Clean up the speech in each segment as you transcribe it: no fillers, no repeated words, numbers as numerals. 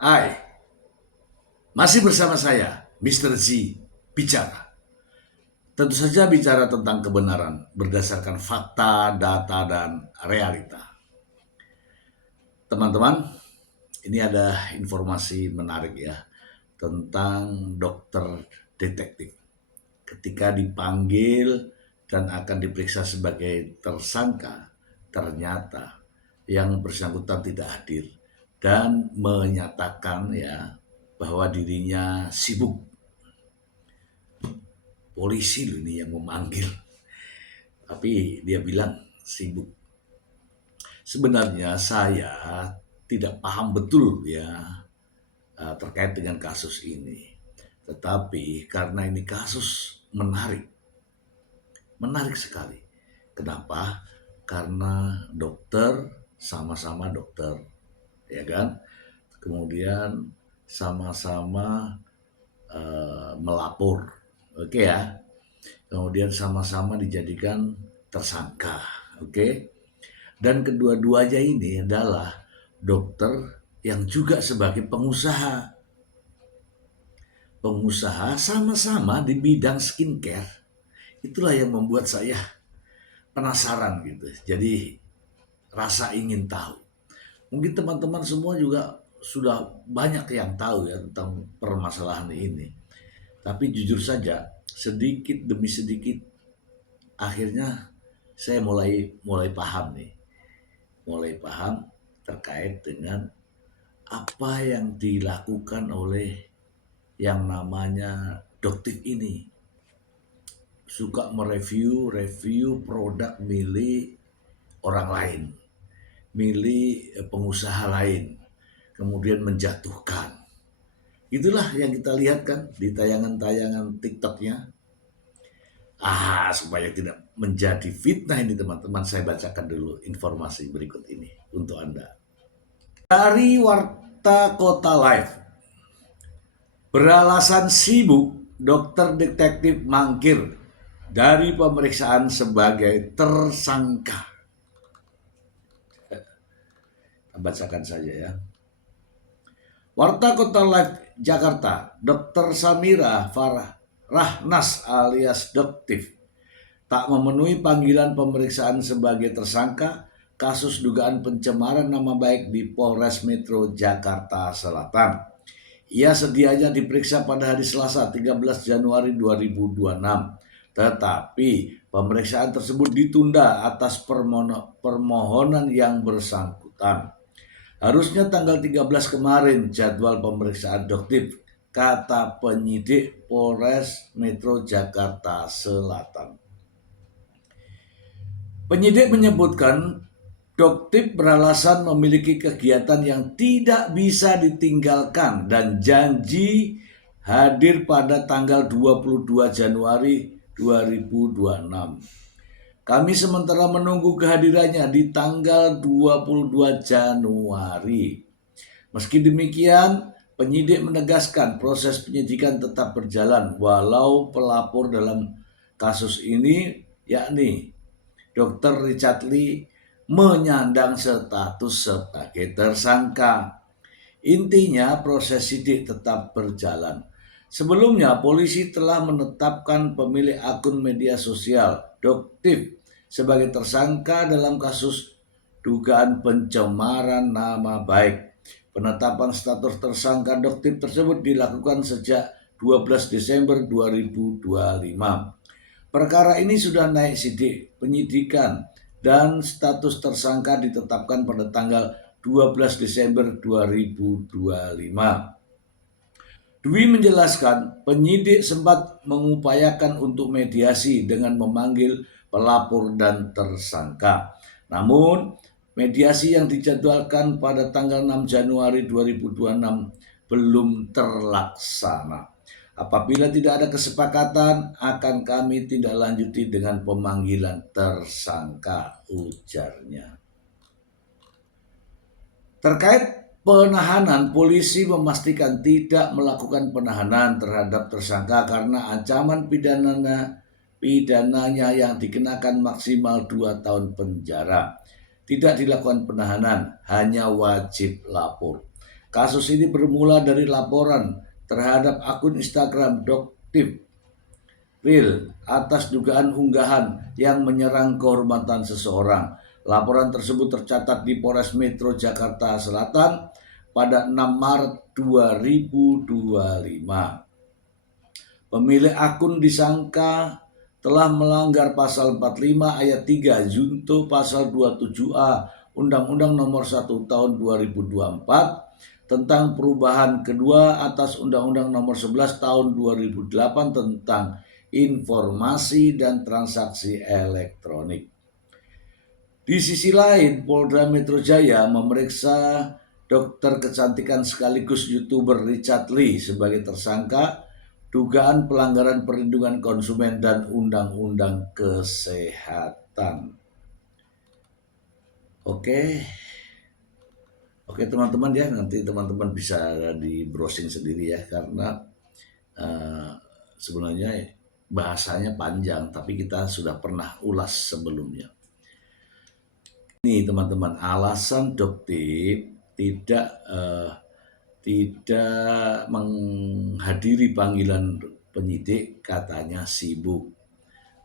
Hai, masih bersama saya, Mr. Z, bicara. Tentu saja bicara tentang kebenaran berdasarkan fakta, data, dan realita. Teman-teman, ini ada informasi menarik ya tentang dokter detektif. Ketika dipanggil dan akan diperiksa sebagai tersangka, ternyata yang bersangkutan tidak hadir dan menyatakan ya bahwa dirinya sibuk. Polisi loh ini yang memanggil, tapi dia bilang sibuk. Sebenarnya saya tidak paham betul ya terkait dengan kasus ini, tetapi karena ini kasus menarik, menarik sekali. Kenapa? Karena dokter, sama-sama dokter, ya kan? Kemudian sama-sama melapor, oke ya. Kemudian sama-sama dijadikan tersangka, oke. Dan kedua-duanya ini adalah dokter yang juga sebagai pengusaha. Pengusaha sama-sama di bidang skincare. Itulah yang membuat saya penasaran gitu. Jadi rasa ingin tahu. Mungkin teman-teman semua juga sudah banyak yang tahu ya tentang permasalahan ini. Tapi jujur saja, sedikit demi sedikit akhirnya saya mulai paham nih. Mulai paham terkait dengan apa yang dilakukan oleh yang namanya dokter ini. Suka mereview produk milik orang lain, milik pengusaha lain, kemudian menjatuhkan. Itulah yang kita lihat kan di tayangan-tayangan TikToknya. Supaya tidak menjadi fitnah ini teman-teman, saya bacakan dulu informasi berikut ini untuk Anda. Dari Warta Kota Live, beralasan sibuk, dokter detektif mangkir dari pemeriksaan sebagai tersangka. Bacakan saja ya. Warta Kota Live Jakarta, Dr. Samira Farah Rahnas alias Doktif tak memenuhi panggilan pemeriksaan sebagai tersangka kasus dugaan pencemaran nama baik di Polres Metro Jakarta Selatan. Ia sedianya diperiksa pada hari Selasa 13 Januari 2026. Tetapi pemeriksaan tersebut ditunda atas permohonan yang bersangkutan. Harusnya tanggal 13 kemarin jadwal pemeriksaan Doktif, kata penyidik Polres Metro Jakarta Selatan. Penyidik menyebutkan Doktif beralasan memiliki kegiatan yang tidak bisa ditinggalkan dan janji hadir pada tanggal 22 Januari 2026. Kami sementara menunggu kehadirannya di tanggal 22 Januari. Meski demikian, penyidik menegaskan proses penyidikan tetap berjalan walau pelapor dalam kasus ini yakni Dr. Richard Lee menyandang status sebagai tersangka. Intinya proses sidik tetap berjalan. Sebelumnya polisi telah menetapkan pemilik akun media sosial Doktif sebagai tersangka dalam kasus dugaan pencemaran nama baik. Penetapan status tersangka Doktif tersebut dilakukan sejak 12 Desember 2025. Perkara ini sudah naik sidik penyidikan dan status tersangka ditetapkan pada tanggal 12 Desember 2025. Dwi menjelaskan penyidik sempat mengupayakan untuk mediasi dengan memanggil pelapor dan tersangka. Namun mediasi yang dijadwalkan pada tanggal 6 Januari 2026 belum terlaksana. Apabila tidak ada kesepakatan, akan kami tindak lanjuti dengan pemanggilan tersangka, ujarnya. Terkait penahanan, polisi memastikan tidak melakukan penahanan terhadap tersangka karena ancaman pidananya yang dikenakan maksimal 2 tahun penjara. Tidak dilakukan penahanan, hanya wajib lapor. Kasus ini bermula dari laporan terhadap akun Instagram Doktif Real atas dugaan unggahan yang menyerang kehormatan seseorang. Laporan tersebut tercatat di Polres Metro Jakarta Selatan pada 6 Maret 2025. Pemilik akun disangka telah melanggar pasal 45 ayat 3 junto pasal 27A Undang-Undang Nomor 1 Tahun 2024 tentang perubahan kedua atas Undang-Undang Nomor 11 Tahun 2008 tentang informasi dan transaksi elektronik. Di sisi lain, Polda Metro Jaya memeriksa dokter kecantikan sekaligus YouTuber Richard Lee sebagai tersangka dugaan pelanggaran perlindungan konsumen dan undang-undang kesehatan. Oke teman-teman ya, nanti teman-teman bisa di browsing sendiri ya, karena sebenarnya bahasanya panjang, tapi kita sudah pernah ulas sebelumnya. Ini teman-teman, alasan Doktif tidak menghadiri panggilan penyidik katanya sibuk.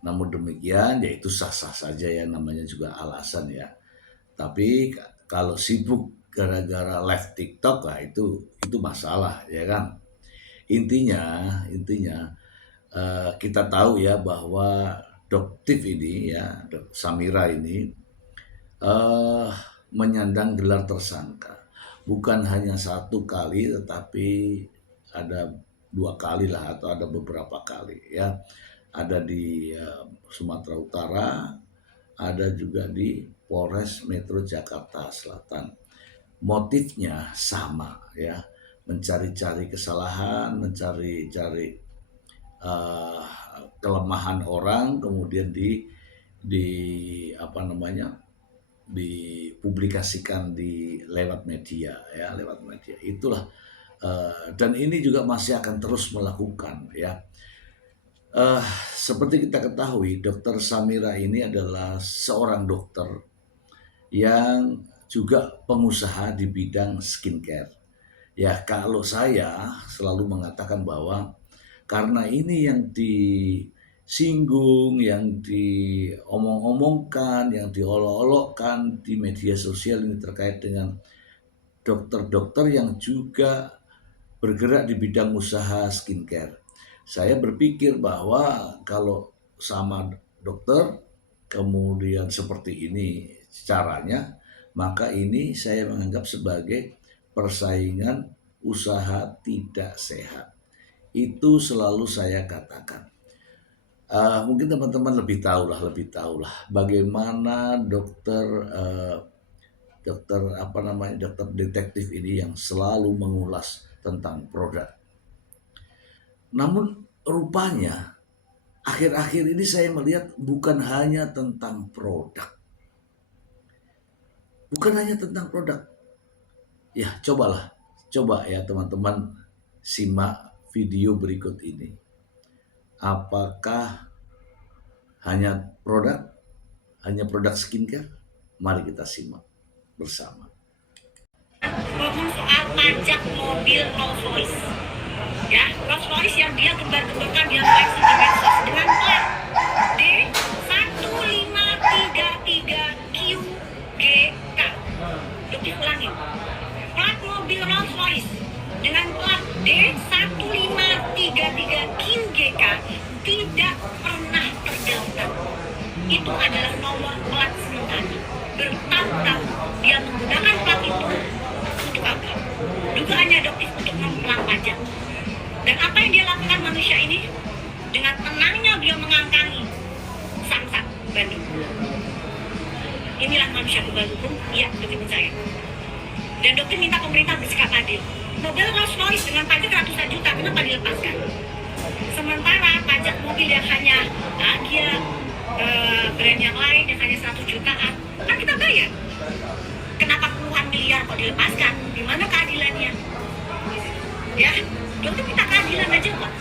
Namun demikian, yaitu sah-sah saja ya, namanya juga alasan ya. Tapi kalau sibuk gara-gara live TikTok, lah itu masalah ya kan. Intinya kita tahu ya bahwa Doktif ini ya, Samira ini menyandang gelar tersangka. Bukan hanya satu kali, tetapi ada 2 kali lah, atau ada beberapa kali ya. Ada di Sumatera Utara, ada juga di Polres Metro Jakarta Selatan. Motifnya sama ya, mencari-cari kesalahan, mencari-cari kelemahan orang, kemudian dipublikasikan lewat media ya, itulah. Dan ini juga masih akan terus melakukan ya. Seperti kita ketahui, Dokter Samira ini adalah seorang dokter yang juga pengusaha di bidang skincare. Ya, kalau saya selalu mengatakan bahwa karena ini yang disinggung, yang diomong-omongkan, yang diolok-olokkan di media sosial ini terkait dengan dokter-dokter yang juga bergerak di bidang usaha skincare. Saya berpikir bahwa kalau sama dokter kemudian seperti ini caranya, maka ini saya menganggap sebagai persaingan usaha tidak sehat. Itu selalu saya katakan. Mungkin teman-teman lebih tahu lah bagaimana dokter detektif ini yang selalu mengulas tentang produk. Namun rupanya akhir-akhir ini saya melihat bukan hanya tentang produk. Ya, coba ya teman-teman simak video berikut ini. Apakah hanya produk skincare? Mari kita simak bersama. Ngomong soal pajak mobil Rolls Royce. Ya, Rolls Royce yang dia gembar-gemborkan, dia flexing di medsos dengan plat D1533QGK. Lebih ulangi. Plat mobil Rolls Royce dengan plat D1533QGK tidak pernah terdaftar. Itu adalah nomor plat sementara. Bertahun-tahun dia menggunakan plat itu untuk apa? Dugaannya Doktif untuk mengulang pajak. Dan apa yang dia lakukan manusia ini? Dengan tenangnya beliau mengangkangi Samsat Bandung. Inilah manusia kebal hukum, iya, Doktif percaya. Dan Doktif minta pemerintah bersikap adil. Mobil Rolls Royce dengan pajak ratusan juta, kenapa dilepaskan? Sementara pajak mobil yang hanya dia brand yang lain yang hanya 100 jutaan, kan kita bayar. Kenapa puluhan miliar kok dilepaskan? Di mana keadilannya? Ya, Doktif minta keadilan aja kok.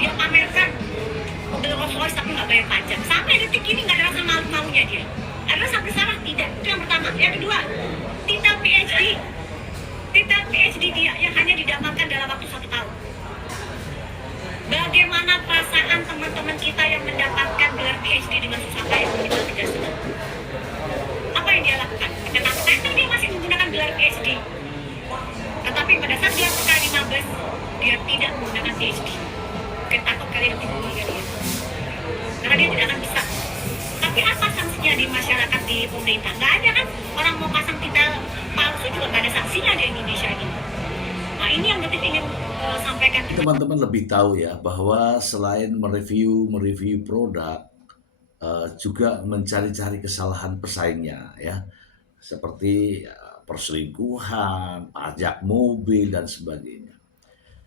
Dia pamerkan mobil Rolls Royce tapi nggak bayar pajak. Sampai detik ini nggak ada rasa malu-malunya dia. Ada rasa bersalah? Tidak. Itu yang pertama. Yang kedua, Tita PhD Tapi pada saat dia sekali mabes, dia tidak menggunakan PhD. Mungkin takut kalian dibully kalian. Karena dia tidak akan bisa. Tapi apa sanksinya di masyarakat, di pemerintah? Nggak ada kan? Orang mau pasang titel palsu juga nggak ada sanksinya di Indonesia ini. Nah ini yang Detik ingin sampaikan. Teman-teman lebih tahu ya bahwa selain mereview produk, juga mencari-cari kesalahan pesaingnya ya, seperti perselingkuhan, pajak mobil dan sebagainya.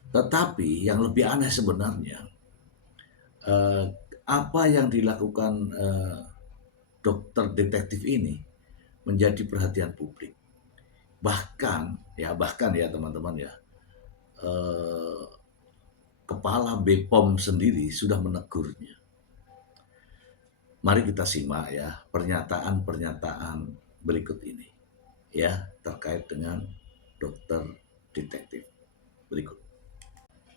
Tetapi yang lebih aneh sebenarnya, apa yang dilakukan dokter detektif ini menjadi perhatian publik. Bahkan ya teman-teman ya, Kepala BPOM sendiri sudah menegurnya. Mari kita simak ya pernyataan-pernyataan berikut ini ya terkait dengan dokter detektif berikut.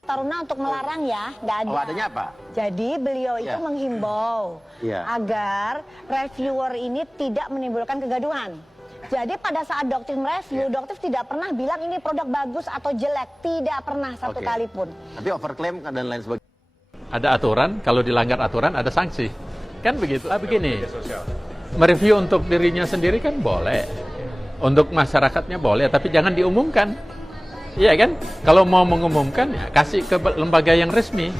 Taruna untuk melarang ya, nggak ada. Oh, adanya apa? Jadi beliau itu Ya. menghimbau agar reviewer ini tidak menimbulkan kegaduhan. Jadi pada saat dokter mereview, dokter tidak pernah bilang ini produk bagus atau jelek, tidak pernah satu kali pun. Tapi overclaim dan lain sebagainya. Ada aturan, kalau dilanggar aturan ada sanksi. Kan begitu. Begini, mereview untuk dirinya sendiri kan boleh. Untuk masyarakatnya boleh, tapi jangan diumumkan. Iya kan? Kalau mau mengumumkan, ya kasih ke lembaga yang resmi.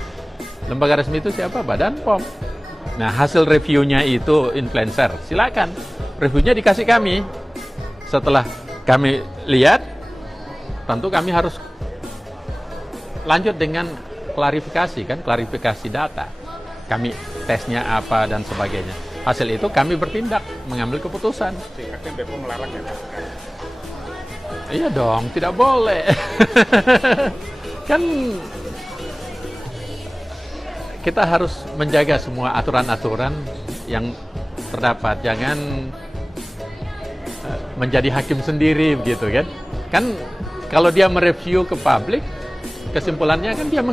Lembaga resmi itu siapa? Badan POM. Nah, hasil reviewnya itu influencer. Silakan. Reviewnya dikasih kami. Setelah kami lihat, tentu kami harus lanjut dengan klarifikasi kan, klarifikasi data. Kami tesnya apa dan sebagainya. Hasil itu kami bertindak, mengambil keputusan. Sikapnya BPOM melarang ya Pak? Iya dong, tidak boleh. Kan kita harus menjaga semua aturan-aturan yang terdapat. Jangan menjadi hakim sendiri begitu kan. Kan kalau dia mereview ke publik, kesimpulannya kan dia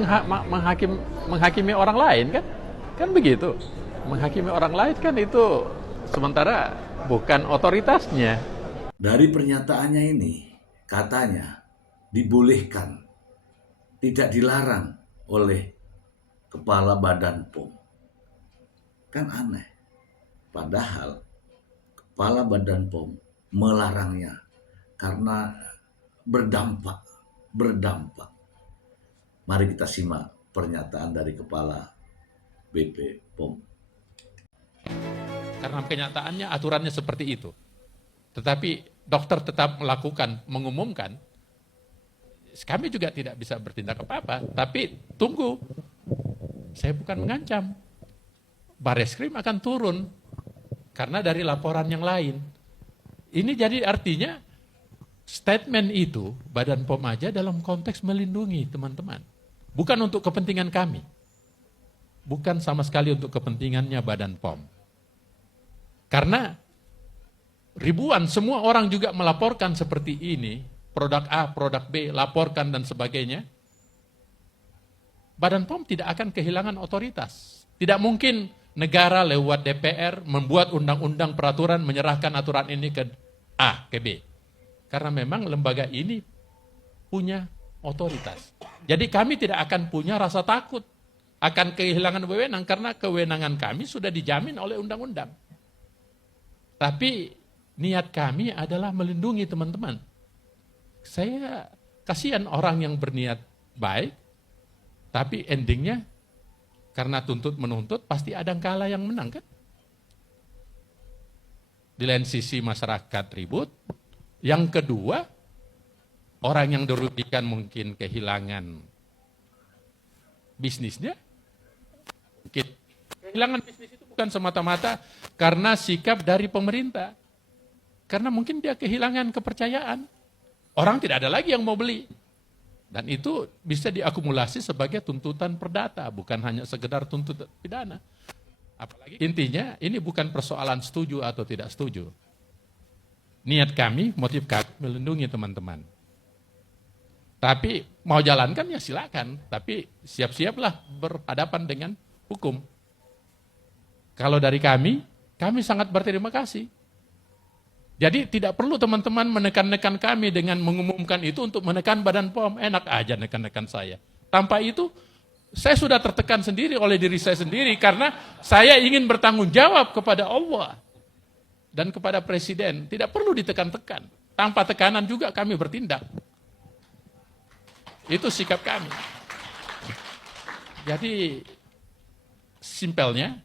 menghakimi orang lain kan. Kan begitu. Menghakimi orang lain kan itu sementara bukan otoritasnya. Dari pernyataannya ini katanya dibolehkan, tidak dilarang oleh Kepala Badan POM. Kan aneh. Padahal Kepala Badan POM melarangnya karena berdampak. Mari kita simak pernyataan dari Kepala BP POM. Karena kenyataannya aturannya seperti itu. Tetapi dokter tetap mengumumkan, kami juga tidak bisa bertindak apa-apa. Tapi tunggu, saya bukan mengancam. Bareskrim akan turun karena dari laporan yang lain. Ini jadi artinya statement itu Badan POM aja dalam konteks melindungi teman-teman. Bukan untuk kepentingan kami. Bukan sama sekali untuk kepentingannya Badan POM. Karena ribuan semua orang juga melaporkan seperti ini, produk A, produk B, laporkan dan sebagainya. Badan POM tidak akan kehilangan otoritas. Tidak mungkin negara lewat DPR membuat undang-undang peraturan menyerahkan aturan ini ke A, ke B. Karena memang lembaga ini punya otoritas. Jadi kami tidak akan punya rasa takut akan kehilangan wewenang karena kewenangan kami sudah dijamin oleh undang-undang. Tapi niat kami adalah melindungi teman-teman. Saya kasihan orang yang berniat baik, tapi endingnya karena tuntut-menuntut pasti ada kala yang menang kan? Di lain sisi masyarakat ribut. Yang kedua, orang yang dirugikan mungkin kehilangan bisnisnya. Mungkin kehilangan bisnis itu bukan semata-mata karena sikap dari pemerintah. Karena mungkin dia kehilangan kepercayaan. Orang tidak ada lagi yang mau beli. Dan itu bisa diakumulasi sebagai tuntutan perdata, bukan hanya sekedar tuntutan pidana. Apalagi intinya ini bukan persoalan setuju atau tidak setuju. Niat kami, motif kami melindungi teman-teman. Tapi mau jalankan ya silakan, tapi siap-siaplah berhadapan dengan hukum. Kalau dari kami sangat berterima kasih. Jadi tidak perlu teman-teman menekan-nekan kami dengan mengumumkan itu untuk menekan Badan POM. Enak aja nekan-nekan saya. Tanpa itu, saya sudah tertekan sendiri oleh diri saya sendiri karena saya ingin bertanggung jawab kepada Allah dan kepada Presiden. Tidak perlu ditekan-tekan. Tanpa tekanan juga kami bertindak. Itu sikap kami. Jadi, simpelnya,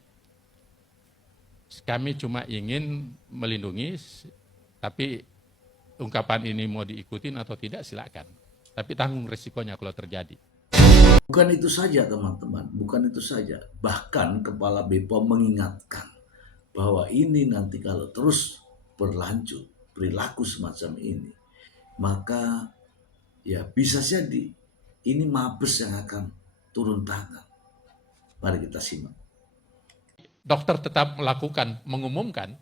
kami cuma ingin melindungi, tapi ungkapan ini mau diikutin atau tidak silakan. Tapi tanggung resikonya kalau terjadi. Bukan itu saja teman-teman, bukan itu saja. Bahkan Kepala BPOM mengingatkan bahwa ini nanti kalau terus berlanjut, perilaku semacam ini, maka ya bisa jadi ini Mabes yang akan turun tangan. Mari kita simak. Dokter tetap mengumumkan,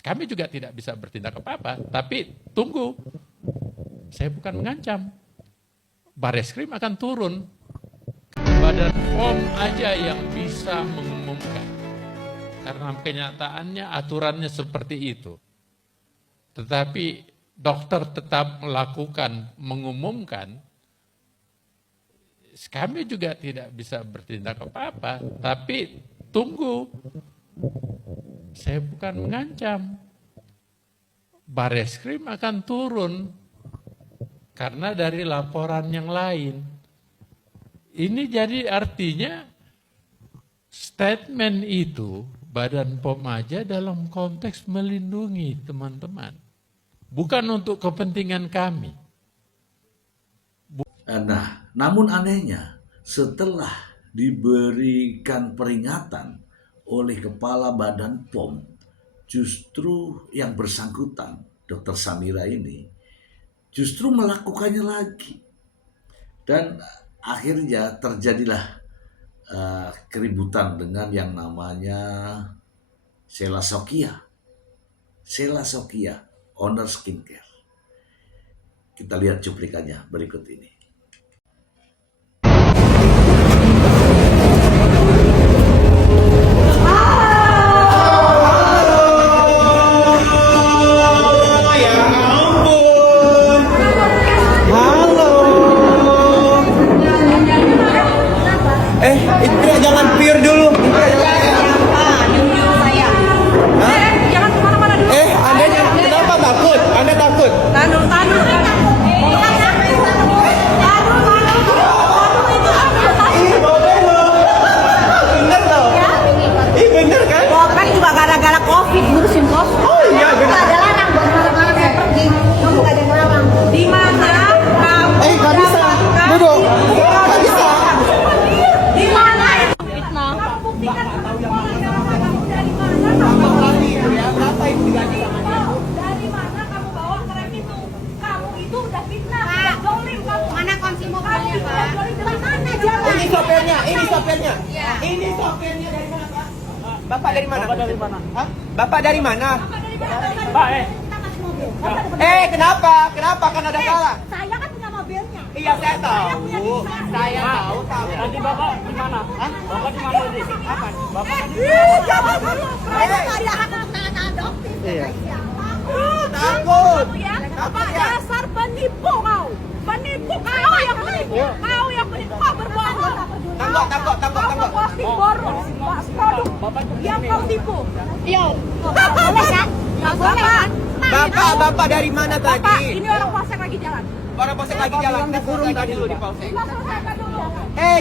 kami juga tidak bisa bertindak apa-apa, tapi tunggu, saya bukan mengancam. Bareskrim akan turun, Badan POM aja yang bisa mengumumkan. Karena kenyataannya aturannya seperti itu. Tetapi dokter tetap mengumumkan, kami juga tidak bisa bertindak apa-apa, tapi tunggu, saya bukan mengancam. Bareskrim akan turun karena dari laporan yang lain. Ini jadi artinya statement itu Badan POM aja dalam konteks melindungi teman-teman. Bukan untuk kepentingan kami. Nah, namun anehnya setelah diberikan peringatan oleh Kepala Badan POM, justru yang bersangkutan, Dr. Samira ini, justru melakukannya lagi. Dan akhirnya terjadilah keributan dengan yang namanya Sheila Sokya, owner skincare. Kita lihat cuplikannya berikut ini. Jangan pure dulu. Anda kenapa takut? Anda takut? Bener loh. Bener kan? Kan juga gara-gara COVID, ngurusin COVID. Oh iya bener. Ada larang buat orang-orang saya pergi. Kamu gak ada yang larang. Di mana kamu Gak bisa. Duduk. Gak bisa. Di mana? Fitnah. Berapa itu digaji sama dia? Dari mana kamu bawa krem itu? Kamu itu udah fitnah, udah zolim kamu. Mana kunci mobilnya, Kamu Pak? udah zolim. Mana jalan? Ini sopirnya. Ini sopirnya dari mana, Pak? Bapak dari mana? Hah? Bapak dari mana? Kenapa? Kenapa? Kan ada salah. Saya kan punya mobilnya. Iya, saya tahu. Saya tahu. Tadi Bapak di mana? Hah? Bapak di mana tadi? Apa? Bapak tadi Jangan dulu. Kamu gak ada hak untuk tangan adoptif. Iya. Takut. Takut. Ya. Takut ya? Dasar penipu kau. Penipu. Kau yang penipu. Kau yang penipu. Kau berbohong. Tanggok. Kau posting boros. Produk yang kau tipu. Iya. Boleh kan? Nggak boleh kan? Bapak dari mana Pak, tadi? ini orang polsek lagi jalan. Orang polsek lagi jalan. Kita selesaikan dulu di polsek. Kita selesaikan dulu.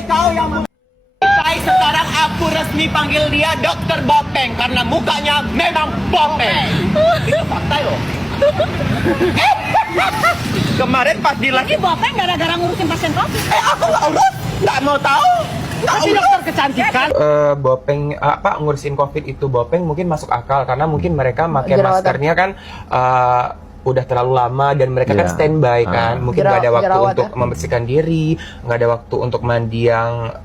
Kau yang sekarang aku resmi panggil dia Dokter Bopeng karena mukanya memang Bopeng. Itu fakta loh. Kemarin pas di lagi Bopeng gara-gara ngurusin pasien COVID. aku nggak urus, nggak mau tahu. Tapi dokter kecantikan. Bopeng ngurusin COVID itu Bopeng mungkin masuk akal karena mungkin mereka pakai maskernya kan udah terlalu lama dan mereka kan standby kan, mungkin nggak ada waktu untuk membersihkan diri, nggak ada waktu untuk mandi yang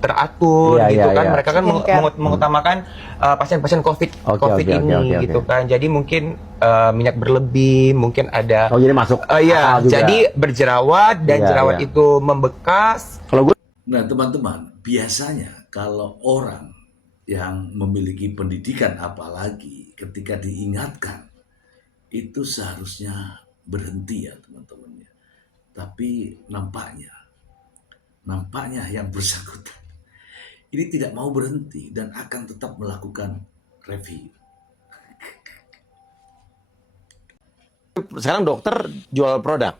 teratur gitu kan. Mereka kan mengutamakan pasien-pasien COVID ini gitu kan. Jadi mungkin minyak berlebih, mungkin ada. Oh jadi masuk akal juga. Jadi berjerawat dan jerawat itu membekas. Nah teman-teman, biasanya kalau orang yang memiliki pendidikan apalagi ketika diingatkan itu seharusnya berhenti ya teman-teman ya. Tapi nampaknya yang bersangkutan ini tidak mau berhenti dan akan tetap melakukan review. Sekarang dokter jual produk.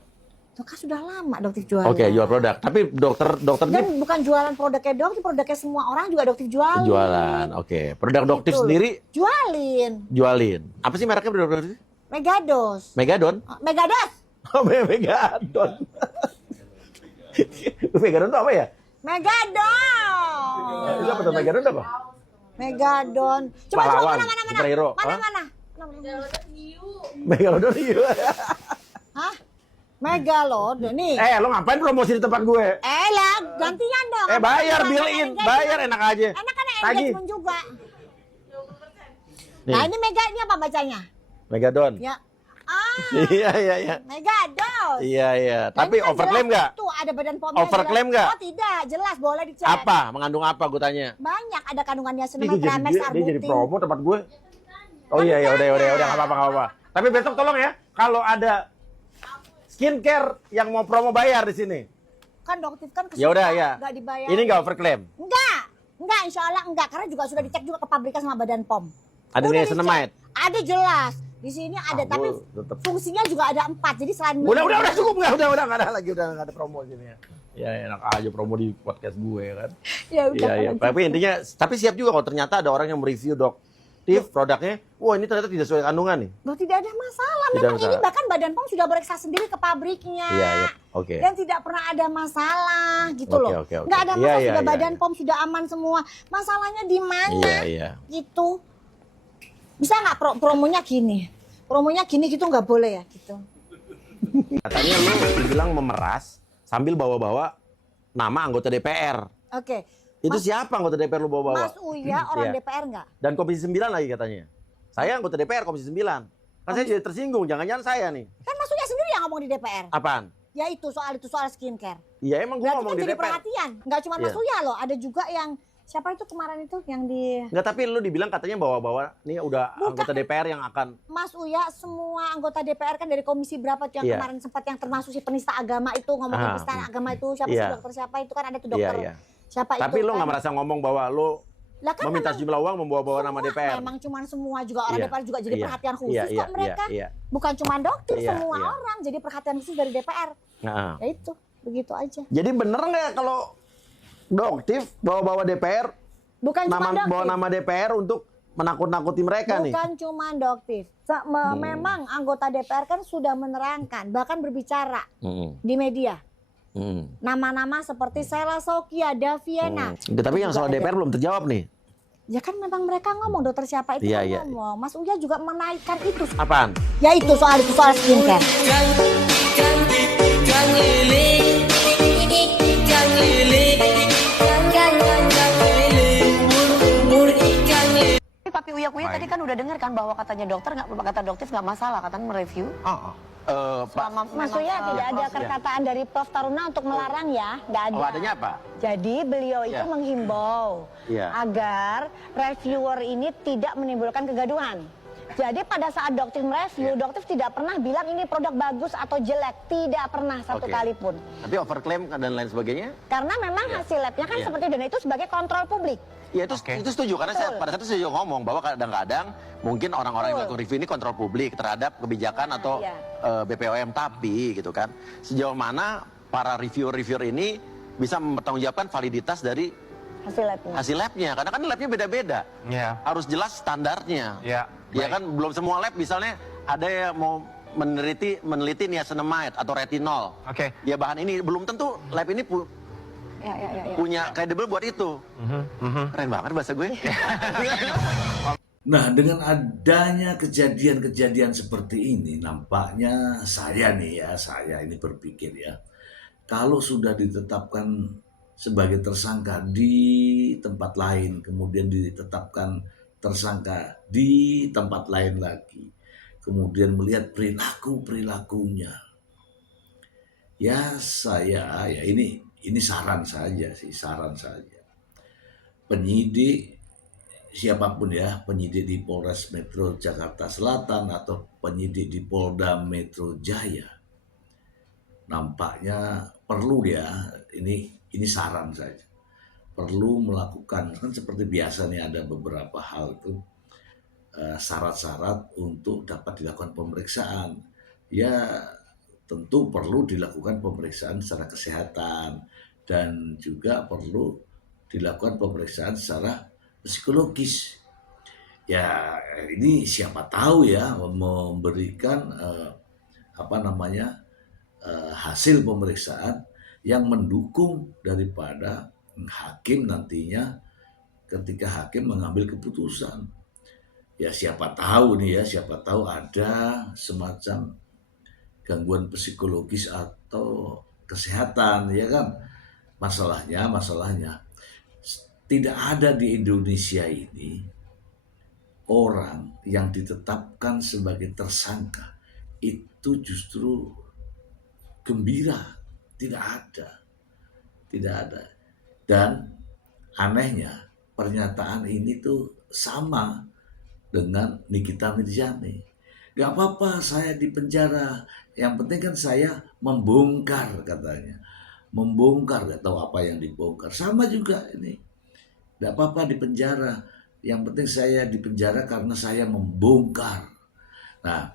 Itu kan sudah lama dokter jualan. Oke, jual produk. Tapi dokter Dan ini bukan jualan produknya dokter, produknya semua orang juga dokter jualin. jualan. Oke, produk dokter Gitu. sendiri Jualin. Apa sih mereknya produk dokter? Megados. Megadon. Megados. Oh, Megadon. Megadon itu apa ya? Megadon. Itu apa tuh Megadon apa? Megadon. Coba Pahlawan, mana. superhero. Mana Hah? mana. Megalodon iya. Hah? Megalodon nih. Lo ngapain promosi di tempat gue? Lah, gantian dong. Bayar Banyak bill in, engagement. bayar enak aja. Enak kan Tagih. engagement juga. Nih. Nah, ini mega ini apa bacanya? Megadon. Ya. Iya. Megadon. Iya. Dan Tapi kan overclaim jelas nggak? Tuh ada badan pomnya. Overclaim jelas. nggak? Oh tidak, jelas boleh dicek. Apa? Mengandung apa gue tanya? Banyak ada kandungannya Ih, senema Tramex, dia jadi Arbutin. promo tempat gue. Oh iya, udah nggak apa-apa. Tapi besok tolong ya, kalau ada skincare yang mau promo bayar di sini. Kan dokter kan Ya udah ya. Enggak dibayar. Ini nggak overclaim. Enggak, insya Allah enggak. Karena juga sudah dicek juga ke pabrikan sama Badan POM. Ada Udah niacinamide. dicek. Ada jelas. Di sini ada, tapi tetep. fungsinya juga ada 4. Jadi selain Udah cukup udah nggak ada lagi, udah nggak ada promo sini ya. Ya enak aja promo di podcast gue kan. Ya udah. Iya. Tapi intinya, tapi siap juga kalau ternyata ada orang yang mereview dokter produknya. Wah ini ternyata tidak sesuai kandungan nih. Loh, tidak ada masalah. Tidak Memang ini masalah. bahkan Badan POM sudah periksa sendiri ke pabriknya. Iya. Oke. Dan tidak pernah ada masalah gitu loh. Oke. Nggak ada masalah, Iya, sudah iya, Badan iya. POM sudah aman semua. Masalahnya di mana? Iya. Gitu. Bisa nggak promonya gini? Promonya gini gitu nggak boleh ya gitu. Katanya lu dibilang memeras sambil bawa-bawa nama anggota DPR. Oke. Itu siapa anggota DPR lu bawa-bawa? Mas Uya orang Iya. DPR nggak? Dan Komisi 9 lagi katanya. Saya anggota DPR Komisi 9. Kan saya jadi tersinggung, jangan-jangan saya nih. Kan Mas Uya sendiri yang ngomong di DPR. Apaan? Ya itu soal skincare. Iya emang gue Berarti ngomong kan di jadi DPR. perhatian. Nggak cuma Mas Iya. Uya loh, ada juga yang siapa itu kemarin itu yang di Enggak, tapi lu dibilang katanya bawa-bawa nih udah Bukan. anggota DPR yang akan Mas Uya semua anggota DPR kan dari komisi berapa tuh yang Iya. kemarin sempat yang termasuk si penista agama itu ngomongin penista agama itu siapa Iya. sih dokter siapa itu kan ada tuh dokter Iya. siapa Tapi itu lu kan. nggak merasa ngomong bahwa lu Lah kan meminta memang sejumlah uang membawa-bawa nama semua, DPR. memang cuman semua juga orang Iya. DPR juga jadi Iya. perhatian khusus kok mereka. Iya. Bukan cuma dokter, Iya, semua iya. orang jadi perhatian khusus dari DPR. Nah. Ya itu, begitu aja. Jadi bener nggak kalau doktif bawa-bawa DPR Bukan cuma dokter. bawa nama DPR untuk menakut-nakuti mereka nih? Bukan cuma dokter. Memang anggota DPR kan sudah menerangkan, bahkan berbicara di media. Nama-nama seperti Sela Sokia, Daviana. Tapi yang soal Juga ada. DPR belum terjawab nih. Ya kan memang mereka ngomong, dokter siapa itu Iya, kan iya. ngomong. Mas Uya juga menaikkan itu. Apaan? Ya itu soal skincare. Tapi Uya tadi kan udah dengar kan bahwa katanya dokter kata dokter nggak masalah katanya mereview. Selama Mas memang, Uya tidak ada proses. perkataan dari Prof Taruna untuk melarang ya, nggak ada. Oh, adanya apa? Jadi beliau itu Ya. menghimbau Ya. agar reviewer ini tidak menimbulkan kegaduhan. Jadi pada saat dokter mereview, dokter tidak pernah bilang ini produk bagus atau jelek, tidak pernah satu Oke. kali pun. Tapi overclaim dan lain sebagainya? Karena memang hasil labnya kan seperti itu, dan itu sebagai kontrol publik. Ya itu setuju karena saya Betul. pada saat itu saya ngomong bahwa kadang-kadang mungkin orang-orang yang melakukan review ini kontrol publik terhadap kebijakan atau iya. BPOM, tapi gitu kan sejauh mana para reviewer ini bisa mempertanggungjawabkan validitas dari Hasil labnya. hasil labnya, karena kan labnya beda-beda. Iya. Harus jelas standarnya. Iya. Ya kan belum semua lab misalnya ada yang mau meneliti niacinamide atau retinol. Oke. Ya bahan ini belum tentu lab ini Ya. punya credible buat itu. Keren banget bahasa gue. Nah, dengan adanya kejadian-kejadian seperti ini, nampaknya saya ini berpikir ya, kalau sudah ditetapkan sebagai tersangka di tempat lain, kemudian ditetapkan tersangka di tempat lain lagi, kemudian melihat perilakunya, ya ini saran saja. Penyidik siapapun ya, penyidik di Polres Metro Jakarta Selatan atau penyidik di Polda Metro Jaya, nampaknya perlu ya, ini saran saja, perlu melakukan, kan seperti biasa nih ada beberapa hal itu syarat-syarat untuk dapat dilakukan pemeriksaan. Ya tentu perlu dilakukan pemeriksaan secara kesehatan dan juga perlu dilakukan pemeriksaan secara psikologis. Ya ini siapa tahu ya memberikan hasil pemeriksaan yang mendukung daripada hakim nantinya ketika hakim mengambil keputusan. Ya siapa tahu nih ya, siapa tahu ada semacam gangguan psikologis atau kesehatan, ya kan? Masalahnya tidak ada di Indonesia ini orang yang ditetapkan sebagai tersangka itu justru gembira, tidak ada. Dan anehnya pernyataan ini tuh sama dengan Nikita Mirzani. Gak apa-apa saya di penjara, yang penting kan saya membongkar katanya. Membongkar, gak tahu apa yang dibongkar. Sama juga ini, gak apa-apa di penjara, yang penting saya di penjara karena saya membongkar. Nah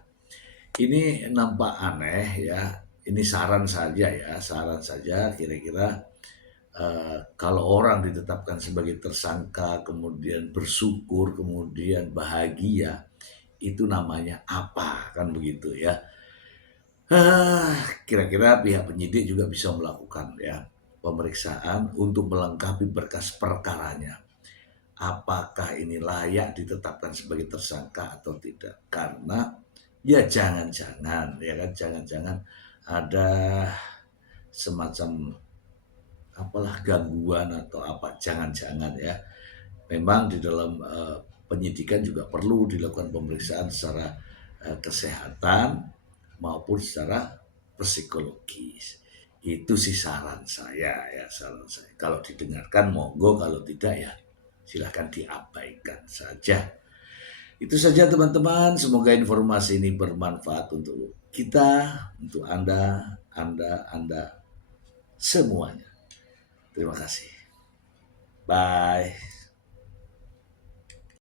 ini nampak aneh ya, ini saran saja kira-kira kalau orang ditetapkan sebagai tersangka, kemudian bersyukur, kemudian bahagia, itu namanya apa? Kan begitu ya. Kira-kira pihak penyidik juga bisa melakukan ya pemeriksaan untuk melengkapi berkas perkaranya. Apakah ini layak ditetapkan sebagai tersangka atau tidak? Karena ya jangan-jangan ada semacam gangguan atau apa, jangan-jangan ya memang di dalam penyidikan juga perlu dilakukan pemeriksaan secara kesehatan maupun secara psikologis. Itu sih saran saya. Kalau didengarkan monggo, kalau tidak ya silahkan diabaikan saja. Itu saja teman-teman, semoga informasi ini bermanfaat untuk kita, untuk Anda semuanya. Terima kasih. Bye.